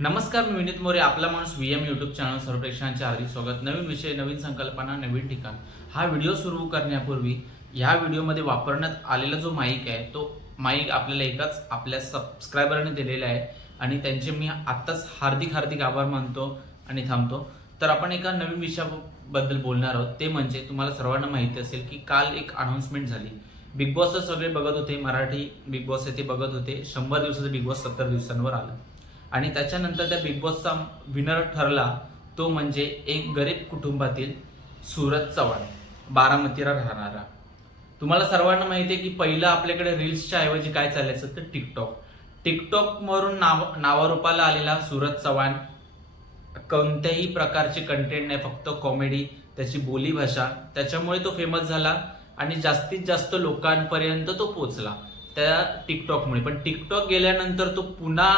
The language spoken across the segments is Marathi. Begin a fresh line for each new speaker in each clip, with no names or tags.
नमस्कार मी विनीत मोरे आपला माणूस व्ही एम यूट्यूब चॅनल सर्व प्रेक्षकांचे हार्दिक स्वागत. नवीन विषय नवीन संकल्पना नवीन ठिकाण. हा व्हिडिओ सुरू करण्यापूर्वी ह्या व्हिडिओमध्ये वापरण्यात आलेला जो माईक आहे तो माईक आपल्याला एकाच आपल्या सबस्क्रायबरने दिलेला आहे आणि त्यांचे मी आत्ताच हार्दिक हार्दिक आभार मानतो आणि थांबतो. तर आपण एका नवीन विषयाबद्दल बोलणार आहोत. ते म्हणजे तुम्हाला सर्वांना माहिती असेल की काल एक अनाऊन्समेंट झाली. बिग बॉस सगळे बघत होते मराठी बिग बॉस आहे ते बघत होते. शंभर दिवसाचं बिग बॉस सत्तर दिवसांवर आलं. आणि त्याच्यानंतर त्या बिग बॉसचा विनर ठरला तो म्हणजे एक गरीब कुटुंबातील सूरज चव्हाण बारामतीला राहणारा. तुम्हाला सर्वांना माहिती आहे की पहिलं आपल्याकडे रील्सच्या ऐवजी काय चालायचं तर टिकटॉक. टिकटॉकवरून नाव नावारूपाला आलेला सूरज चव्हाण कोणत्याही प्रकारचे कंटेंट नाही फक्त कॉमेडी त्याची बोलीभाषा. त्याच्यामुळे तो फेमस झाला आणि जास्तीत जास्त लोकांपर्यंत तो पोचला त्या टिकटॉकमुळे. पण टिकटॉक गेल्यानंतर तो पुन्हा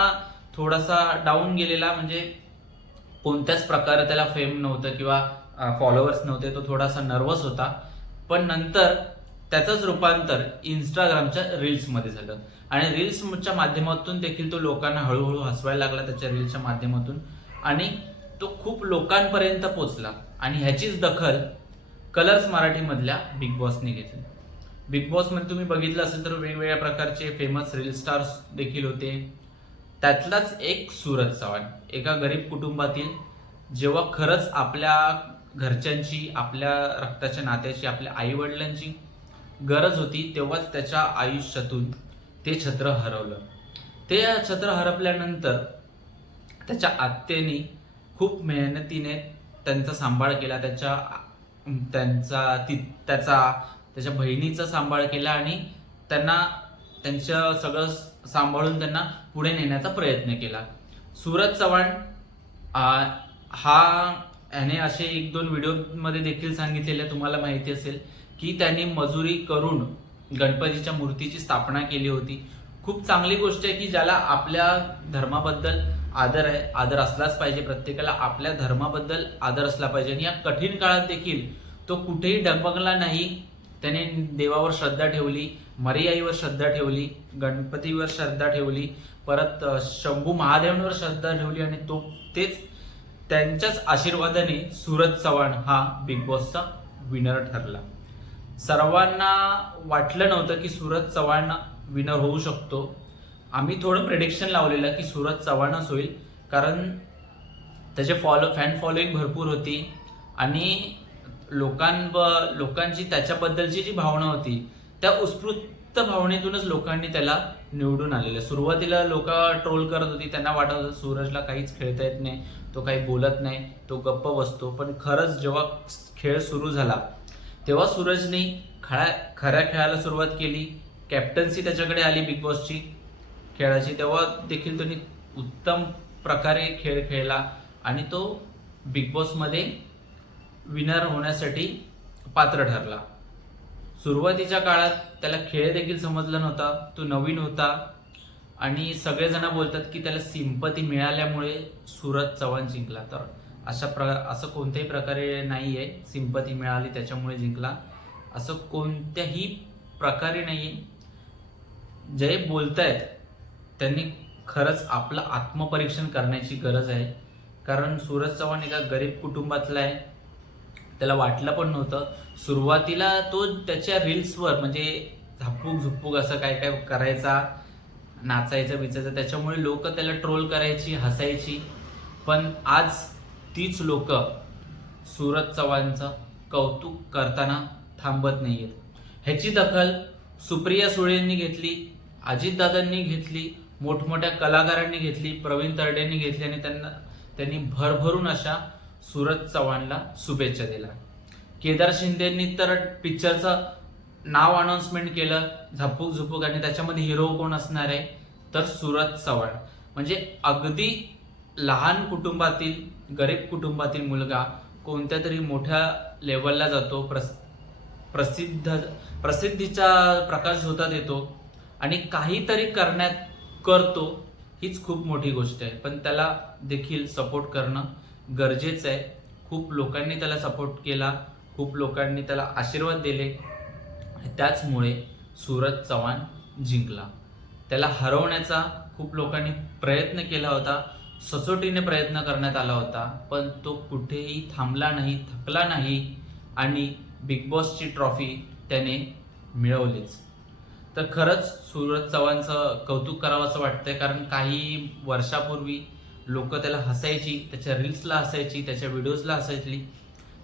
थोडासा डाऊन गेलेला म्हणजे कोणत्याच प्रकारे त्याला फेम नव्हतं किंवा फॉलोअर्स नव्हते तो थोडासा नर्वस होता. पण नंतर त्याचंच रूपांतर इंस्टाग्रामच्या रील्समध्ये झालं. आणि रील्सच्या माध्यमातून देखील तो लोकांना हळूहळू हसवायला लागला त्याच्या रील्सच्या माध्यमातून. आणि तो खूप लोकांपर्यंत पोचला आणि ह्याचीच दखल कलर्स मराठीमधल्या बिग बॉसने घेतली. बिग बॉसमध्ये तुम्ही बघितलं असेल तर वेगवेगळ्या प्रकारचे फेमस रील स्टार्स देखील होते. त्यातलाच एक सूरज चव्हाण. एका गरीब कुटुंबातील जेव्हा खरंच आपल्या घरच्यांची आपल्या रक्ताच्या नात्याची आपल्या आईवडिलांची गरज होती तेव्हाच त्याच्या आयुष्यातून ते छत्र हरवलं. ते छत्र हरपल्यानंतर त्याच्या आत्याने खूप मेहनतीने त्यांचा सांभाळ केला त्याच्या त्यांचा ती त्याचा त्याच्या बहिणीचा सांभाळ केला आणि त्यांना त्यांचं सगळं सांभाळून त्यांना पुढे नेण्याचा प्रयत्न केला. सूरज चव्हाण हा याने असे एक दोन व्हिडिओमध्ये देखील सांगितलेले तुम्हाला माहिती असेल की त्यांनी मजुरी करून गणपतीच्या मूर्तीची स्थापना केली होती. खूप चांगली गोष्ट आहे की ज्याला आपल्या धर्माबद्दल आदर आहे आदर असलाच पाहिजे प्रत्येकाला आपल्या धर्माबद्दल आदर असला पाहिजे. आणि या कठीण काळात देखील तो कुठेही डगमगला नाही त्याने देवावर श्रद्धा ठेवली मरियाईवर श्रद्धा ठेवली गणपतीवर श्रद्धा ठेवली परत शंभू महादेवांवर श्रद्धा ठेवली आणि तो तेच त्यांच्याच आशीर्वादाने सूरज चव्हाण हा बिग बॉसचा विनर ठरला. सर्वांना वाटलं नव्हतं की सूरज चव्हाण विनर होऊ शकतो. आम्ही थोडं प्रेडिक्शन लावलेलं की सूरज चव्हाणच होईल कारण त्याचे फॉलो फॅन फॉलोईंग भरपूर होती आणि लोकांब लोकांची त्याच्याबद्दलची जी भावना होती त्या उत्स्फूर्त भावनेतूनच लोकांनी त्याला निवडून आलेलं. सुरुवातीला लोक ट्रोल करत होती त्यांना वाटत होतं सूरजला काहीच खेळता येत नाही तो काही बोलत नाही तो गप्प बसतो. पण खरंच जेव्हा खेळ सुरू झाला तेव्हा सूरजने खळा खऱ्या खेळायला सुरुवात केली. कॅप्टन्सी त्याच्याकडे आली बिग बॉसची खेळाची. तेव्हा देखील त्यांनी उत्तम प्रकारे खेळ खेळला. आणि तो बिग बॉसमध्ये विनर होण्यासाठी पात्र ठरला. सुरुवातीच्या काळात त्याला खेळ देखील समजला नव्हता. तो नवीन होता आणि सगळेजण बोलतात की त्याला सिंपती मिळाल्यामुळे सूरज चव्हाण जिंकला. तर अशा प्र असं कोणत्याही प्रकारे नाही आहे सिंपती मिळाली त्याच्यामुळे जिंकला. असं कोणत्याही प्रकारे नाही आहे जे बोलतायत त्यांनी खरंच आपलं आत्मपरीक्षण करण्याची गरज आहे. कारण सूरज चव्हाण एका गरीब कुटुंबातला आहे. त्याला वाटलं पण नव्हतं. सुरुवातीला तो त्याच्या रील्सवर म्हणजे झापूक झुपूक असं काय काय करायचा नाचायचं बिचायचा त्याच्यामुळे लोक त्याला ट्रोल करायची हसायची. पण आज तीच लोक सूरज चव्हाणचं कौतुक करताना थांबत नाही आहेत ह्याची दखल सुप्रिया सुळेंनी घेतली अजितदादांनी घेतली मोठमोठ्या कलाकारांनी घेतली प्रवीण तरडेंनी घेतली आणि त्यांना त्यांनी भरभरून अशा सूरज चव्हाणला शुभेच्छा दिल्या. केदार शिंदेंनी तर पिक्चरचं नाव अनाऊन्समेंट केलं झापूक झुपूक आणि त्याच्यामध्ये हिरो कोण असणार आहे? तर सूरज चव्हाण. म्हणजे अगदी लहान कुटुंबातील गरीब कुटुंबातील मुलगा कोणत्या तरी मोठ्या लेवलला जातो प्रस प्रसिद्ध प्रसिद्धीचा प्रकाश होता येतो आणि काहीतरी करण्यात करतो हीच खूप मोठी गोष्ट आहे. पण त्याला देखील सपोर्ट करणं गरजेचं आहे. खूप लोकांनी त्याला सपोर्ट केला. खूप लोकांनी त्याला आशीर्वाद दिले. त्याचमुळे सूरज चव्हाण जिंकला. त्याला हरवण्याचा खूप लोकांनी प्रयत्न केला होता. सचोटीने प्रयत्न करण्यात आला होता. पण तो कुठेही थांबला नाही थकला नाही आणि बिग बॉसची ट्रॉफी त्याने मिळवलीच. तर खरंच सूरज चव्हाणचं कौतुक करावं असं वाटतंय. कारण काही वर्षापूर्वी लोक त्याला हसायची त्याच्या रील्सला हसायची त्याच्या व्हिडिओजला हसायची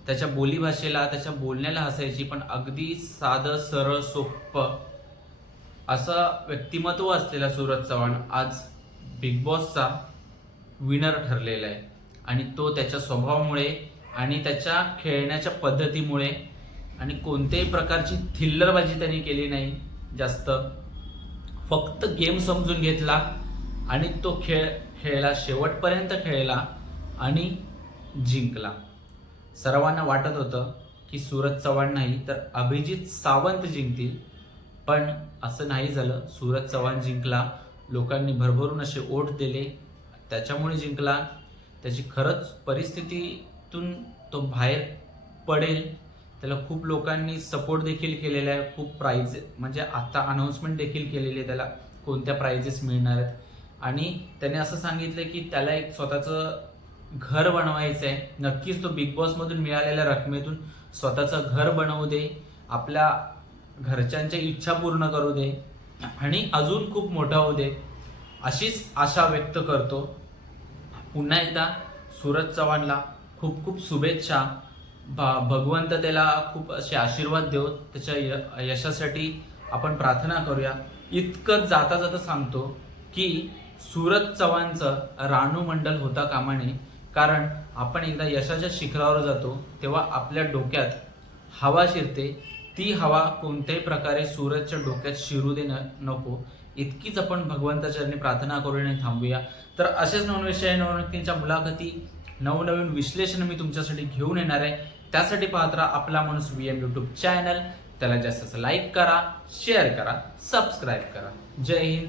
त्याच्या बोलीभाषेला त्याच्या बोलण्याला हसायची पण अगदी साधं सरळ सोपं असं व्यक्तिमत्व असलेला सूरज चव्हाण आज बिग बॉसचा विनर ठरलेला आहे. आणि तो त्याच्या स्वभावामुळे आणि त्याच्या खेळण्याच्या पद्धतीमुळे आणि कोणत्याही प्रकारची थिल्लरबाजी त्यांनी केली नाही जास्त. फक्त गेम समजून घेतला आणि तो खेळ खेळला शेवटपर्यंत खेळला आणि जिंकला. सर्वांना वाटत होतं की सूरज चव्हाण नाही तर अभिजित सावंत जिंकतील पण असं नाही झालं. सूरज चव्हाण जिंकला लोकांनी भरभरून असे ओट दिले त्याच्यामुळे जिंकला. त्याची खरंच परिस्थितीतून तो बाहेर पडेल. त्याला खूप लोकांनी सपोर्ट देखील केलेला आहे. खूप प्राइज म्हणजे आता अनाऊन्समेंट देखील केलेली आहे त्याला. कोणत्या प्राइजेस मिळणार आहेत? आणि त्याने असं सांगितलं की त्याला एक स्वतःचं घर बनवायचं आहे नक्कीच तो बिग बॉसमधून मिळालेल्या रकमेतून स्वतःचं घर बनवू दे आपल्या घरच्यांच्या इच्छा पूर्ण करू दे आणि अजून खूप मोठा होऊ दे अशीच आशा व्यक्त करतो. पुन्हा एकदा सूरज चव्हाणला खूप खूप शुभेच्छा. भ- भगवंत त्याला खूप असे आशीर्वाद देऊ त्याच्या य- यशासाठी आपण प्रार्थना करूया. इतकं जाता जाता सांगतो की सूरज चव्हाणचं रानू मंडल होता कामा नये कारण आपण एकदा यशाच्या शिखरावर जातो तेव्हा आपल्या डोक्यात हवा शिरते. ती हवा कोणत्याही प्रकारे सूरजच्या डोक्यात शिरू देणं नको. इतकीच आपण भगवंताचरणी प्रार्थना करून थांबूया. तर असेच नवनविषय नवनक्तींच्या मुलाखती नवनवीन विश्लेषण मी तुमच्यासाठी घेऊन येणार आहे. त्यासाठी पाहत राहा आपला माणूस व्ही एम यूट्यूब चॅनल त्याला जास्त लाईक करा शेअर करा सबस्क्राईब करा. जय हिंद.